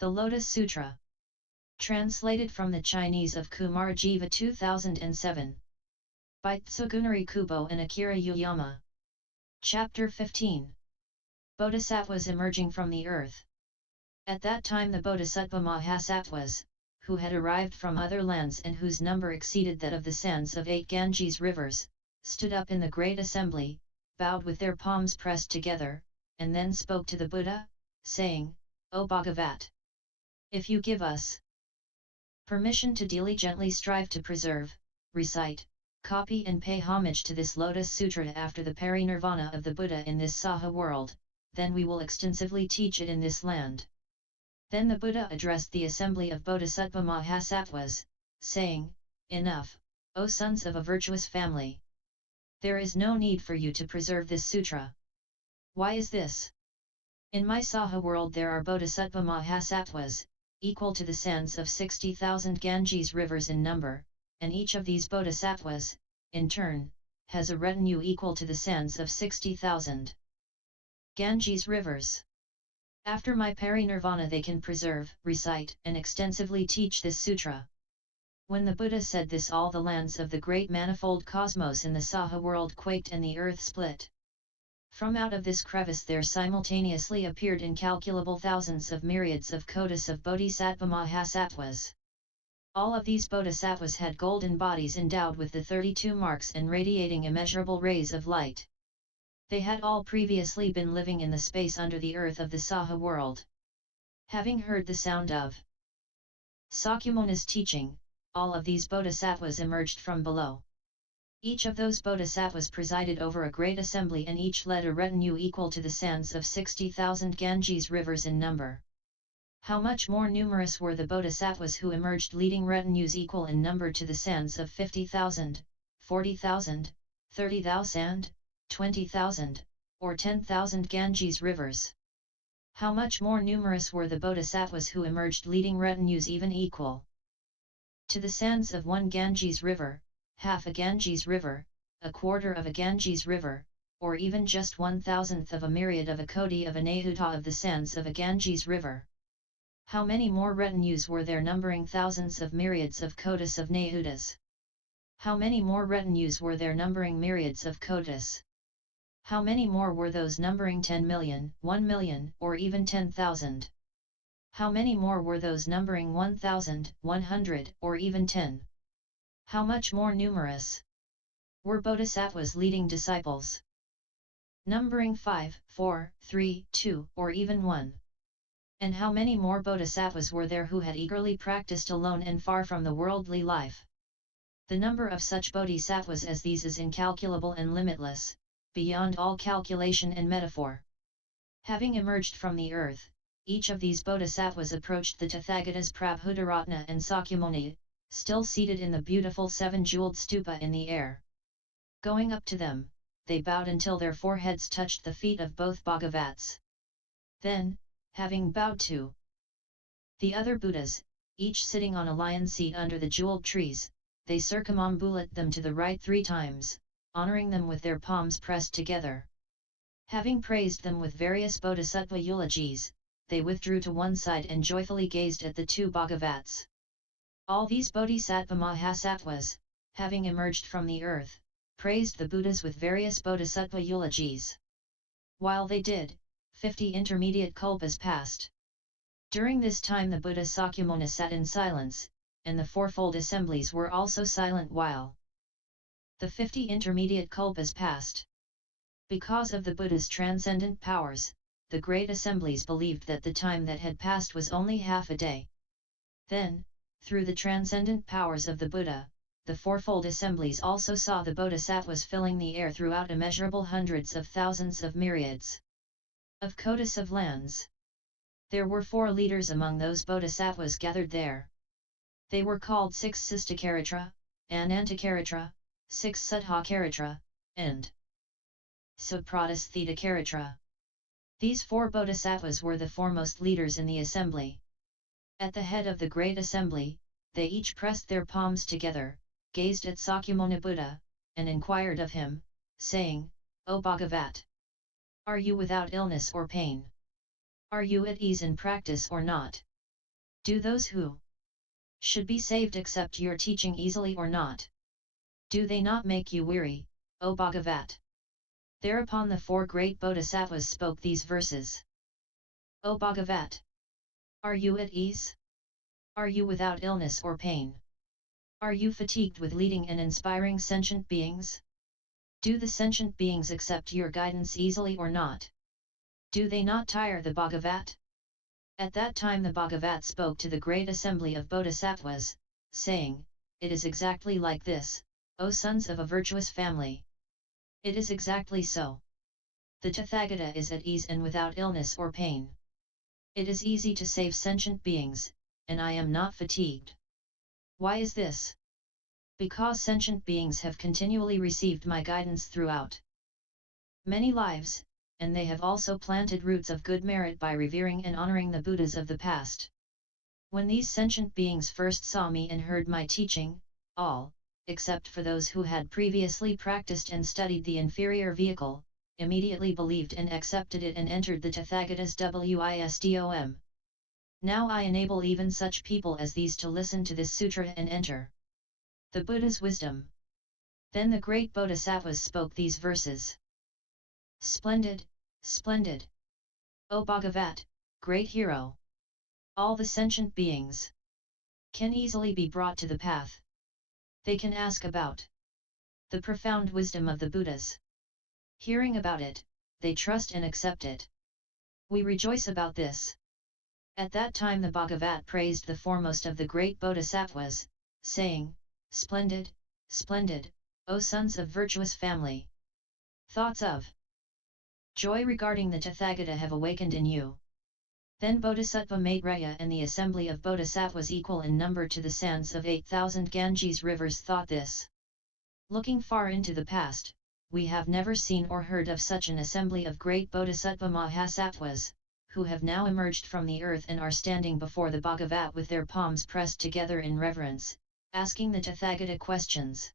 The Lotus Sutra. Translated from the Chinese of Kumar Jiva 2007. By Tsugunari Kubo and Akira Yuyama. Chapter 15. Bodhisattvas emerging from the earth. At that time the bodhisattvas, who had arrived from other lands and whose number exceeded that of the sands of 8 Ganges rivers, stood up in the great assembly, bowed with their palms pressed together, and then spoke to the Buddha, saying, O Bhagavat! If you give us permission to diligently strive to preserve, recite, copy and pay homage to this Lotus Sutra after the parinirvana of the Buddha in this Saha world, then we will extensively teach it in this land. Then the Buddha addressed the assembly of bodhisattvas, saying, Enough, O sons of a virtuous family! There is no need for you to preserve this sutra. Why is this? In my Saha world there are bodhisattvas, equal to the sands of 60,000 Ganges rivers in number, and each of these bodhisattvas, in turn, has a retinue equal to the sands of 60,000 Ganges rivers. After my parinirvana they can preserve, recite, and extensively teach this sutra. When the Buddha said this, all the lands of the great manifold cosmos in the Saha world quaked and the earth split. From out of this crevice there simultaneously appeared incalculable thousands of myriads of kotis of bodhisattvas. All of these bodhisattvas had golden bodies endowed with the 32 marks and radiating immeasurable rays of light. They had all previously been living in the space under the earth of the Saha world. Having heard the sound of Sakyamuna's teaching, all of these bodhisattvas emerged from below. Each of those bodhisattvas presided over a great assembly and each led a retinue equal to the sands of 60,000 Ganges rivers in number. How much more numerous were the bodhisattvas who emerged leading retinues equal in number to the sands of 50,000, 40,000, 30,000, 20,000, or 10,000 Ganges rivers. How much more numerous were the bodhisattvas who emerged leading retinues even equal to the sands of 1 Ganges river, half a Ganges river, a quarter of a Ganges river, or even just 1,000th of a myriad of a koti of an ahuta of the sands of a Ganges river. How many more retinues were there numbering thousands of myriads of kotis of nahutas? How many more retinues were there numbering myriads of kotis? How many more were those numbering 10 million, 1 million, or even 10,000? How many more were those numbering 1,000, 100, or even 10? How much more numerous were bodhisattvas leading disciples, numbering 5, 4, 3, 2, or even 1? And how many more bodhisattvas were there who had eagerly practiced alone and far from the worldly life? The number of such bodhisattvas as these is incalculable and limitless, beyond all calculation and metaphor. Having emerged from the earth, each of these bodhisattvas approached the Tathagatas Prabhudaratna and Sakyamuni, still seated in the beautiful 7-jeweled stupa in the air. Going up to them, they bowed until their foreheads touched the feet of both Bhagavats. Then, having bowed to the other Buddhas, each sitting on a lion seat under the jeweled trees, they circumambulate them to the right 3 times, honoring them with their palms pressed together. Having praised them with various bodhisattva eulogies, they withdrew to one side and joyfully gazed at the 2 Bhagavats. All these bodhisattvas, having emerged from the earth, praised the Buddhas with various bodhisattva eulogies. While they did, 50 intermediate kalpas passed. During this time the Buddha Sakyamuni sat in silence, and the fourfold assemblies were also silent while the 50 intermediate kalpas passed. Because of the Buddha's transcendent powers, the great assemblies believed that the time that had passed was only half a day. Then, through the transcendent powers of the Buddha, the fourfold assemblies also saw the bodhisattvas filling the air throughout immeasurable hundreds of thousands of myriads of kotis of lands. There were 4 leaders among those bodhisattvas gathered there. They were called 6 Sistakaritra, Anantakaritra, 6 Suddhakaritra, and Supratisthitakaritra. These 4 bodhisattvas were the foremost leaders in the assembly. At the head of the great assembly, they each pressed their palms together, gazed at Sakyamuni Buddha, and inquired of him, saying, O Bhagavat! Are you without illness or pain? Are you at ease in practice or not? Do those who should be saved accept your teaching easily or not? Do they not make you weary, O Bhagavat? Thereupon the four great bodhisattvas spoke these verses. O Bhagavat! Are you at ease? Are you without illness or pain? Are you fatigued with leading and inspiring sentient beings? Do the sentient beings accept your guidance easily or not? Do they not tire the Bhagavat? At that time the Bhagavat spoke to the great assembly of bodhisattvas, saying, It is exactly like this, O sons of a virtuous family. It is exactly so. The Tathagata is at ease and without illness or pain. It is easy to save sentient beings, and I am not fatigued. Why is this? Because sentient beings have continually received my guidance throughout many lives, and they have also planted roots of good merit by revering and honoring the Buddhas of the past. When these sentient beings first saw me and heard my teaching, all, except for those who had previously practiced and studied the inferior vehicle, immediately believed and accepted it and entered the Tathagata's wisdom. Now I enable even such people as these to listen to this sutra and enter the Buddha's wisdom. Then the great bodhisattvas spoke these verses. Splendid, splendid! O Bhagavat, great hero! All the sentient beings can easily be brought to the path. They can ask about the profound wisdom of the Buddhas. Hearing about it, they trust and accept it. We rejoice about this. At that time the Bhagavat praised the foremost of the great bodhisattvas, saying, Splendid, splendid, O sons of virtuous family! Thoughts of joy regarding the Tathagata have awakened in you. Then Bodhisattva Maitreya and the assembly of bodhisattvas equal in number to the sands of 8,000 Ganges rivers thought this. Looking far into the past, we have never seen or heard of such an assembly of great bodhisattva mahasattvas, who have now emerged from the earth and are standing before the Bhagavat with their palms pressed together in reverence, asking the Tathagata questions.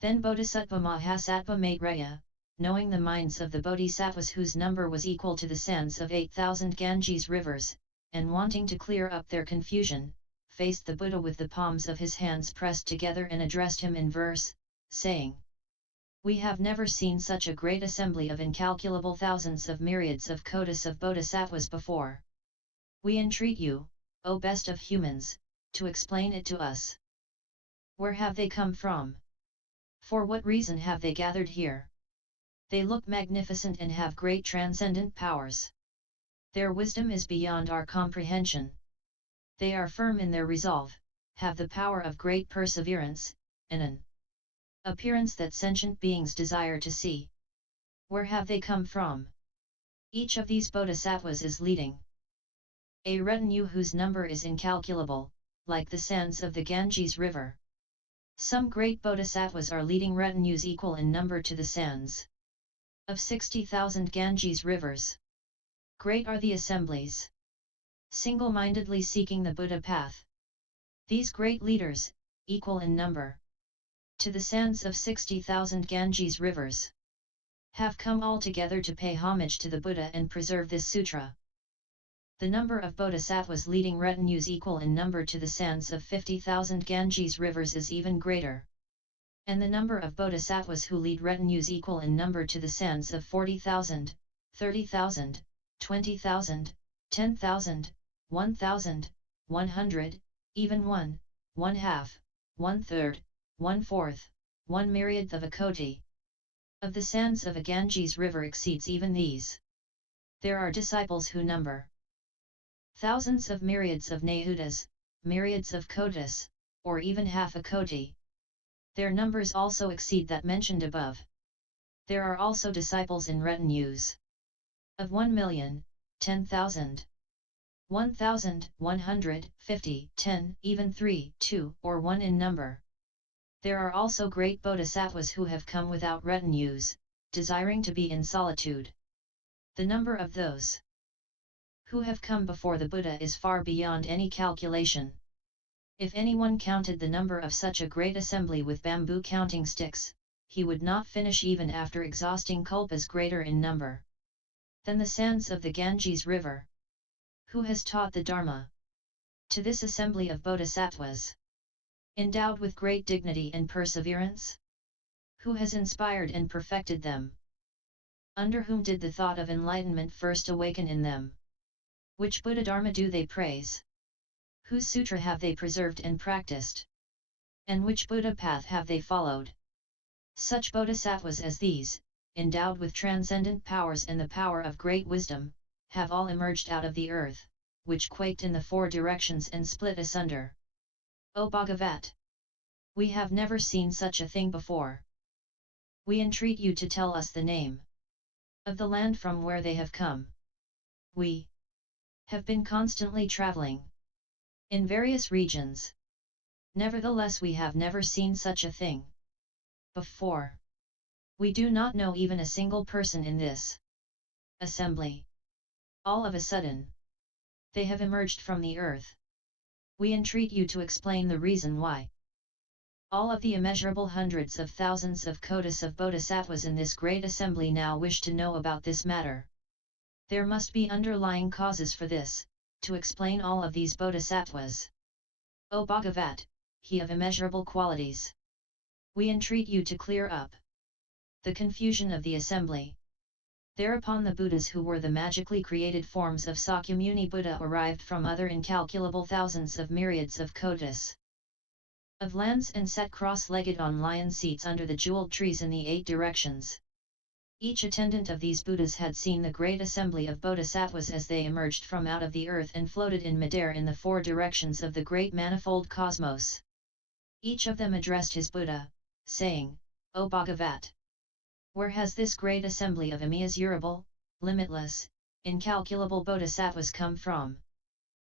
Then Bodhisattva Mahasattva Maitreya, knowing the minds of the bodhisattvas whose number was equal to the sands of 8,000 Ganges rivers, and wanting to clear up their confusion, faced the Buddha with the palms of his hands pressed together and addressed him in verse, saying, We have never seen such a great assembly of incalculable thousands of myriads of kotis of bodhisattvas before. We entreat you, O best of humans, to explain it to us. Where have they come from? For what reason have they gathered here? They look magnificent and have great transcendent powers. Their wisdom is beyond our comprehension. They are firm in their resolve, have the power of great perseverance, and an appearance that sentient beings desire to see. Where have they come from? Each of these bodhisattvas is leading a retinue whose number is incalculable, like the sands of the Ganges river. Some great bodhisattvas are leading retinues equal in number to the sands of 60,000 Ganges rivers. Great are the assemblies, single-mindedly seeking the Buddha path. These great leaders, equal in number to the sands of 60,000 Ganges rivers, have come all together to pay homage to the Buddha and preserve this sutra. The number of bodhisattvas leading retinues equal in number to the sands of 50,000 Ganges rivers is even greater. And the number of bodhisattvas who lead retinues equal in number to the sands of 40,000, 30,000, 20,000, 10,000, 1,000, 100, even 1/2, 1/3, 1/4, 1 myriad of a koti of the sands of a Ganges river exceeds even these. There are disciples who number thousands of myriads of nahudas, myriads of kotis, or even half a koti. Their numbers also exceed that mentioned above. There are also disciples in retinues of 1,000,000, 10,000, 1,000, 100, 50, 10, even 3, 2, or 1 in number. There are also great bodhisattvas who have come without retinues, desiring to be in solitude. The number of those who have come before the Buddha is far beyond any calculation. If anyone counted the number of such a great assembly with bamboo counting sticks, he would not finish even after exhausting kalpas greater in number than the sands of the Ganges river. Who has taught the Dharma? To this assembly of bodhisattvas, endowed with great dignity and perseverance, who has inspired and perfected them? Under whom did the thought of enlightenment first awaken in them? Which Buddha Dharma do they praise? Whose sutra have they preserved and practiced? And which Buddha path have they followed? Such bodhisattvas as these, endowed with transcendent powers and the power of great wisdom, have all emerged out of the earth, which quaked in the four directions and split asunder. O Bhagavat! We have never seen such a thing before. We entreat you to tell us the name of the land from where they have come. We have been constantly traveling in various regions. Nevertheless, we have never seen such a thing before. We do not know even a single person in this assembly. All of a sudden, they have emerged from the earth. We entreat you to explain the reason why. All of the immeasurable hundreds of thousands of kotis of bodhisattvas in this great assembly now wish to know about this matter. There must be underlying causes for this, to explain all of these bodhisattvas. O Bhagavat, he of immeasurable qualities, we entreat you to clear up the confusion of the assembly. Thereupon the Buddhas, who were the magically created forms of Sakyamuni Buddha, arrived from other incalculable thousands of myriads of kotis of lands and sat cross-legged on lion seats under the jeweled trees in the 8 directions. Each attendant of these Buddhas had seen the great assembly of bodhisattvas as they emerged from out of the earth and floated in midair in the 4 directions of the great manifold cosmos. Each of them addressed his Buddha, saying, O Bhagavat! Where has this great assembly of immeasurable, limitless, incalculable bodhisattvas come from?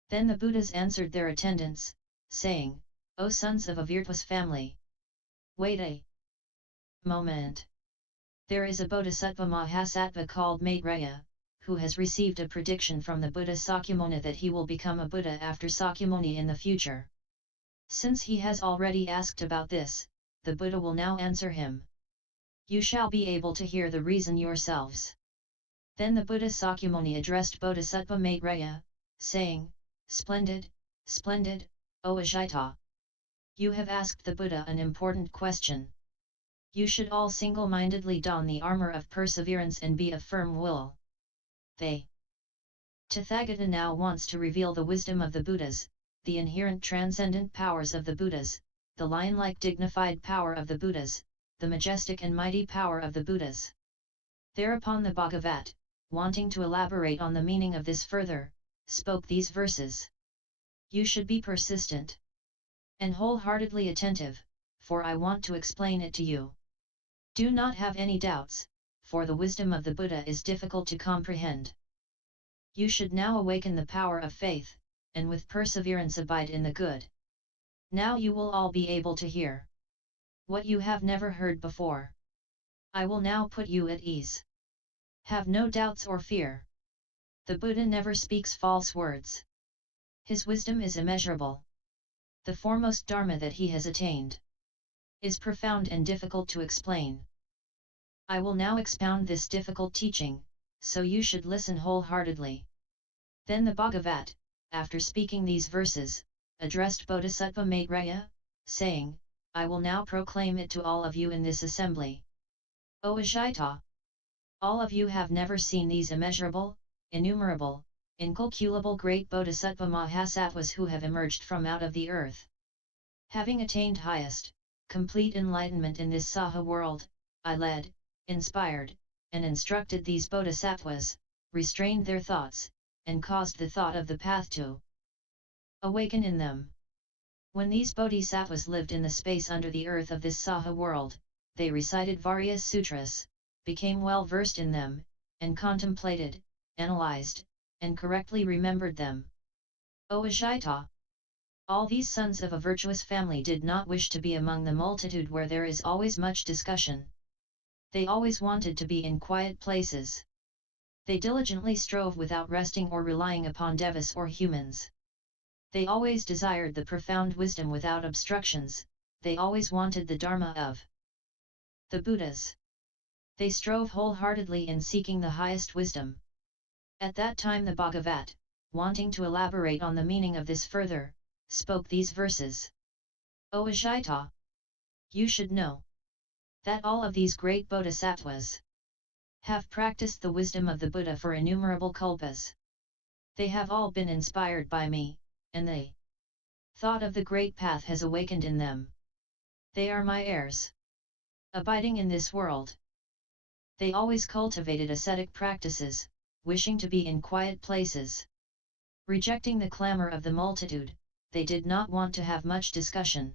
Then the Buddhas answered their attendants, saying, O sons of a virtuous family! Wait a moment. There is a bodhisattva mahasattva called Maitreya, who has received a prediction from the Buddha Sakyamuni that he will become a Buddha after Sakyamuni in the future. Since he has already asked about this, the Buddha will now answer him. You shall be able to hear the reason yourselves. Then the Buddha Sakyamuni addressed Bodhisattva Maitreya, saying, Splendid, splendid, O Ajita! You have asked the Buddha an important question. You should all single-mindedly don the armor of perseverance and be of firm will. The Tathagata now wants to reveal the wisdom of the Buddhas, the inherent transcendent powers of the Buddhas, the lion-like dignified power of the Buddhas, the majestic and mighty power of the Buddhas. Thereupon the Bhagavat, wanting to elaborate on the meaning of this further, spoke these verses. You should be persistent and wholeheartedly attentive, for I want to explain it to you. Do not have any doubts, for the wisdom of the Buddha is difficult to comprehend. You should now awaken the power of faith, and with perseverance abide in the good. Now you will all be able to hear what you have never heard before. I will now put you at ease. Have no doubts or fear. The Buddha never speaks false words. His wisdom is immeasurable. The foremost Dharma that he has attained is profound and difficult to explain. I will now expound this difficult teaching, so you should listen wholeheartedly. Then the Bhagavat, after speaking these verses, addressed Bodhisattva Maitreya, saying, I will now proclaim it to all of you in this assembly. O Ajita! All of you have never seen these immeasurable, innumerable, incalculable great bodhisattva mahasattvas who have emerged from out of the earth. Having attained highest, complete enlightenment in this Saha world, I led, inspired, and instructed these bodhisattvas, restrained their thoughts, and caused the thought of the path to awaken in them. When these bodhisattvas lived in the space under the earth of this Saha world, they recited various sutras, became well versed in them, and contemplated, analyzed, and correctly remembered them. O Ajita! All these sons of a virtuous family did not wish to be among the multitude where there is always much discussion. They always wanted to be in quiet places. They diligently strove without resting or relying upon devas or humans. They always desired the profound wisdom without obstructions, they always wanted the Dharma of the Buddhas. They strove wholeheartedly in seeking the highest wisdom. At that time the Bhagavat, wanting to elaborate on the meaning of this further, spoke these verses. O Ajita! You should know that all of these great bodhisattvas have practiced the wisdom of the Buddha for innumerable kalpas. They have all been inspired by me, and the thought of the great path has awakened in them. They are my heirs, abiding in this world. They always cultivated ascetic practices, wishing to be in quiet places. Rejecting the clamor of the multitude, they did not want to have much discussion.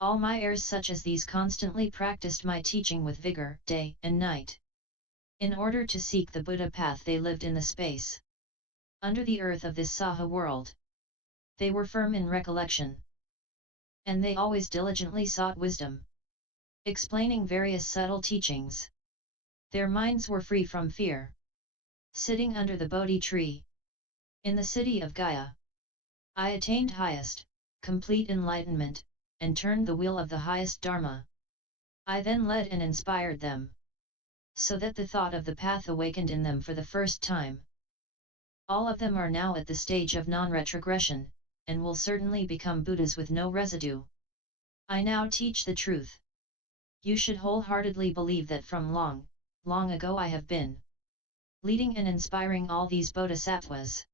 All my heirs such as these constantly practiced my teaching with vigor, day and night. In order to seek the Buddha path they lived in the space under the earth of this Saha world. They were firm in recollection. And they always diligently sought wisdom, explaining various subtle teachings. Their minds were free from fear. Sitting under the Bodhi tree, in the city of Gaya, I attained highest, complete enlightenment, and turned the wheel of the highest Dharma. I then led and inspired them, so that the thought of the path awakened in them for the first time. All of them are now at the stage of non-retrogression, and will certainly become Buddhas with no residue. I now teach the truth. You should wholeheartedly believe that from long, long ago I have been leading and inspiring all these bodhisattvas.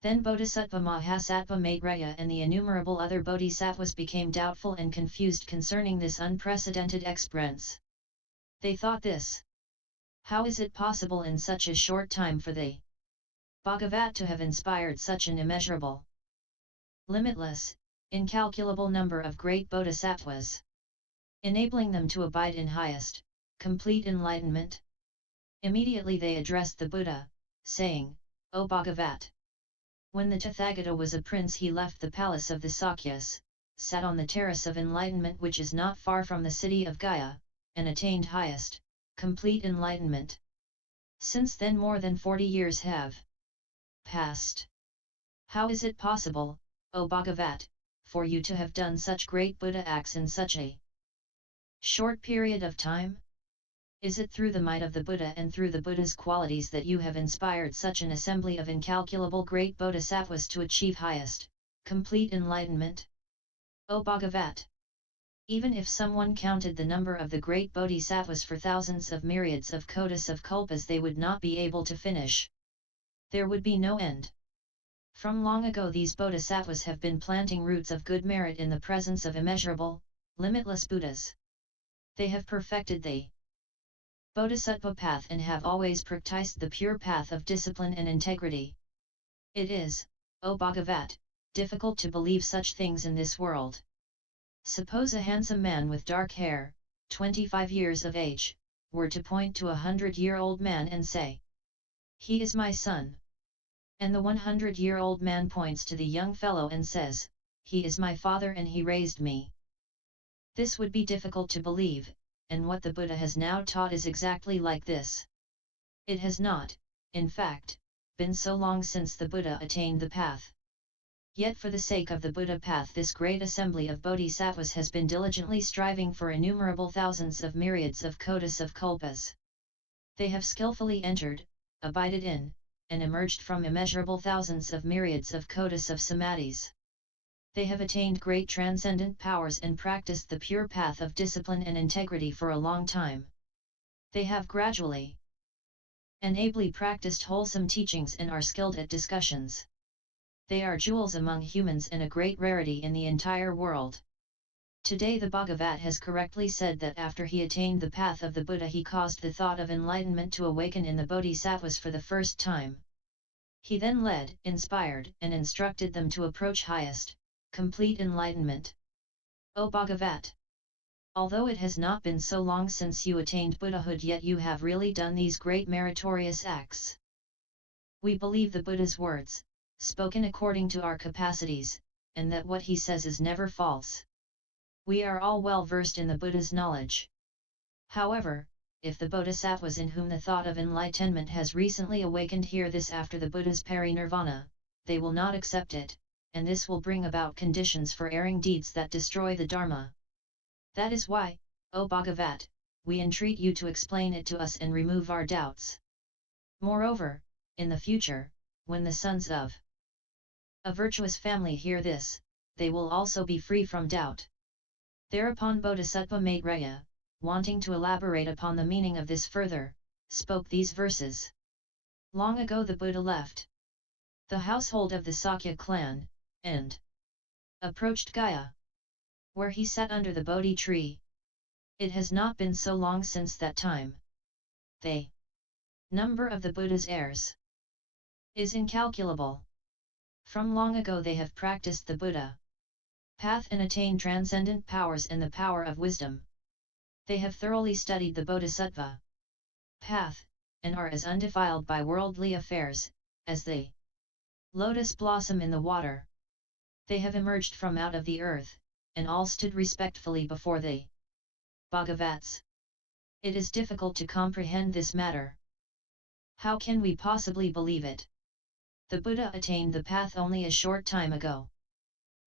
Then Bodhisattva Mahasattva Maitreya and the innumerable other bodhisattvas became doubtful and confused concerning this unprecedented experience. They thought this. How is it possible in such a short time for the Bhagavat to have inspired such an immeasurable, limitless, incalculable number of great bodhisattvas, enabling them to abide in highest, complete enlightenment? Immediately they addressed the Buddha, saying, O Bhagavat! When the Tathagata was a prince he left the palace of the Sakyas, sat on the terrace of enlightenment which is not far from the city of Gaya, and attained highest, complete enlightenment. Since then more than 40 years have passed. How is it possible, O Bhagavat, for you to have done such great Buddha acts in such a short period of time? Is it through the might of the Buddha and through the Buddha's qualities that you have inspired such an assembly of incalculable great bodhisattvas to achieve highest, complete enlightenment? O Bhagavat! Even if someone counted the number of the great bodhisattvas for thousands of myriads of kotis of kalpas they would not be able to finish. There would be no end. From long ago these bodhisattvas have been planting roots of good merit in the presence of immeasurable, limitless Buddhas. They have perfected the Bodhisattva path and have always practiced the pure path of discipline and integrity. It is, O Bhagavat, difficult to believe such things in this world. Suppose a handsome man with dark hair, 25 years of age, were to point to a 100-year-old man and say, "He is my son." And the 100-year-old man points to the young fellow and says, "He is my father and he raised me." This would be difficult to believe, and what the Buddha has now taught is exactly like this. It has not, in fact, been so long since the Buddha attained the path. Yet for the sake of the Buddha path this great assembly of bodhisattvas has been diligently striving for innumerable thousands of myriads of kotis of kalpas. They have skillfully entered, abided in, and emerged from immeasurable thousands of myriads of kotis of samadhis. They have attained great transcendent powers and practiced the pure path of discipline and integrity for a long time. They have gradually and ably practiced wholesome teachings and are skilled at discussions. They are jewels among humans and a great rarity in the entire world. Today the Bhagavat has correctly said that after he attained the path of the Buddha he caused the thought of enlightenment to awaken in the bodhisattvas for the first time. He then led, inspired, and instructed them to approach highest, complete enlightenment. O Bhagavat! Although it has not been so long since you attained Buddhahood yet you have really done these great meritorious acts. We believe the Buddha's words, spoken according to our capacities, and that what he says is never false. We are all well versed in the Buddha's knowledge. However, if the bodhisattvas in whom the thought of enlightenment has recently awakened hear this after the Buddha's parinirvana, they will not accept it, and this will bring about conditions for erring deeds that destroy the Dharma. That is why, O Bhagavat, we entreat you to explain it to us and remove our doubts. Moreover, in the future, when the sons of a virtuous family hear this, they will also be free from doubt. Thereupon Bodhisattva Maitreya, wanting to elaborate upon the meaning of this further, spoke these verses. Long ago the Buddha left the household of the Sakya clan, and approached Gaya, where he sat under the Bodhi tree. It has not been so long since that time. The number of the Buddha's heirs is incalculable. From long ago they have practiced the Buddha path and attained transcendent powers and the power of wisdom. They have thoroughly studied the Bodhisattva path, and are as undefiled by worldly affairs, as the lotus blossom in the water. They have emerged from out of the earth, and all stood respectfully before the Bhagavats. It is difficult to comprehend this matter. How can we possibly believe it? The Buddha attained the path only a short time ago.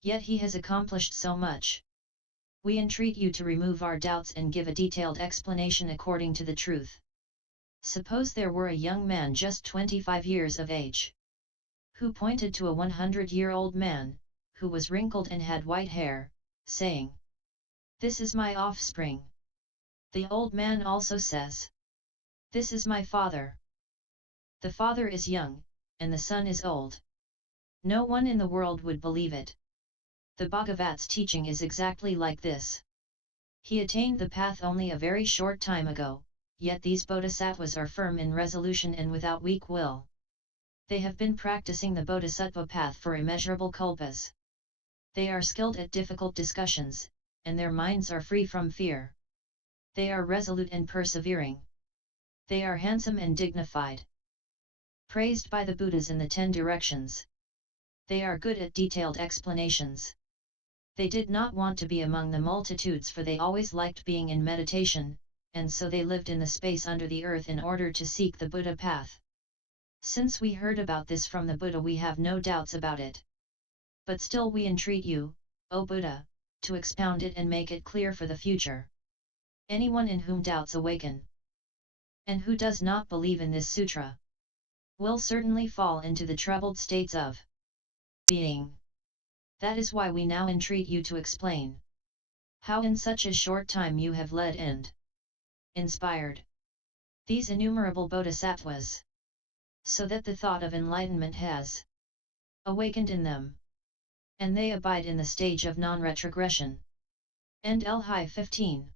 Yet he has accomplished so much. We entreat you to remove our doubts and give a detailed explanation according to the truth. Suppose there were a young man just 25 years of age, who pointed to a 100-year-old man, who was wrinkled and had white hair, saying, "This is my offspring." The old man also says, "This is my father." The father is young, and the son is old. No one in the world would believe it. The Bhagavat's teaching is exactly like this. He attained the path only a very short time ago, yet these bodhisattvas are firm in resolution and without weak will. They have been practicing the bodhisattva path for immeasurable kalpas. They are skilled at difficult discussions, and their minds are free from fear. They are resolute and persevering. They are handsome and dignified, praised by the Buddhas in the 10 directions. They are good at detailed explanations. They did not want to be among the multitudes, for they always liked being in meditation, and so they lived in the space under the earth in order to seek the Buddha path. Since we heard about this from the Buddha, we have no doubts about it. But still we entreat you, O Buddha, to expound it and make it clear for the future. Anyone in whom doubts awaken, and who does not believe in this sutra, will certainly fall into the troubled states of being. That is why we now entreat you to explain how in such a short time you have led and inspired these innumerable bodhisattvas, so that the thought of enlightenment has awakened in them, and they abide in the stage of non-retrogression. End L. 15.